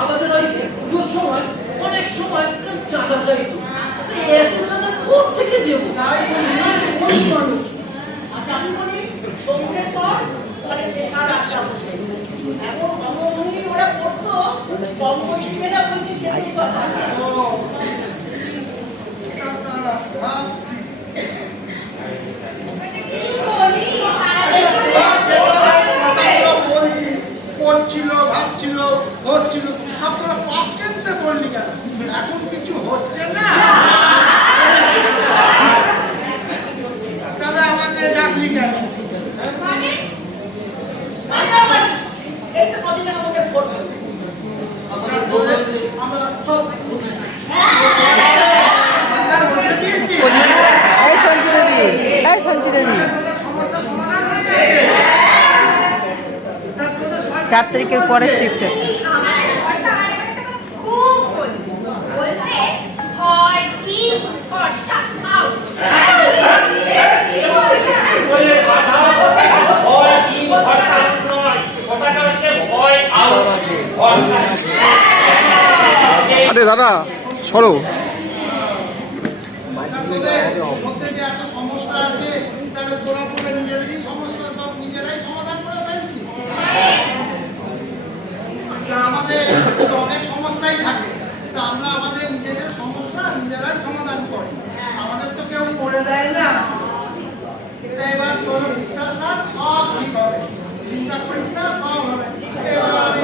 আমাদের ওই সময় করছিল, ভাবছিল, হচ্ছিল, সব তোরা পাস্ট টেন্সে বললি কেন? এখন কিছু হচ্ছে না, তাহলে আমাকে ডাকলি কেন? চার তারিখের পরে শিফট আরে দাদা সরো। সমস্যা আছে, তাহলে তোরা বলে নিজেদেরই সমস্যা সব নিজেরাই সমাধান করে ফেলছিস। আমাদের অনেক সমস্যাই থাকে, তা আমরা আমাদের নিজেদের সমস্যা নিজেরাই সমাধান করি, আমাদের তো কেউ করে দেয় না। এটা এবার তোর বিশ্বাস রাখ, সব ঠিক হবে, চিন্তা করিস না, সব হবে। এবার আমি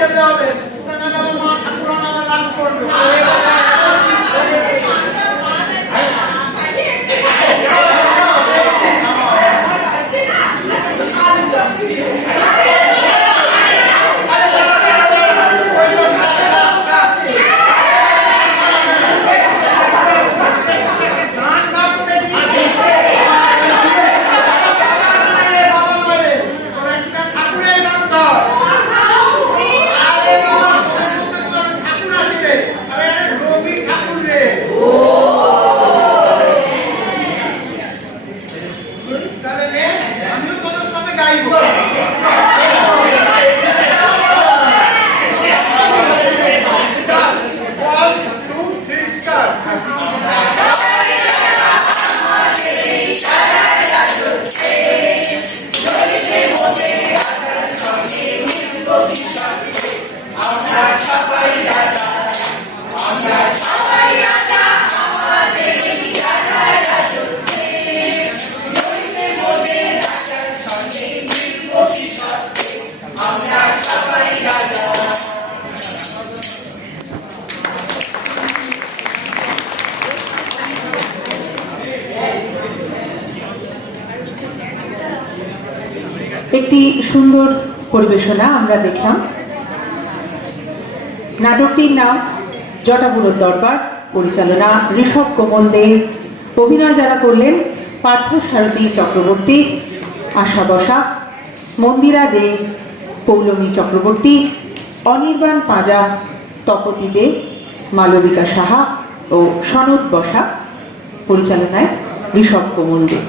যেতে হবে, মা ঠাকুর আমার রান করবে। একটি সুন্দর পরিবেশনা আমরা দেখলাম। নাটকটির নাম জটাবুড়োর দরবার, পরিচালনা ঋষভ কোমল দে, অভিনয় যারা করলেন পার্থসারথী চক্রবর্তী, আশা বসা, মন্দিরা দে, পৌলমী চক্রবর্তী, অনির্বাণ পাঁজা, তপতি দে, মালবিকা সাহা ও সনদ বসা, পরিচালনায় ঋষভ কোমল দে।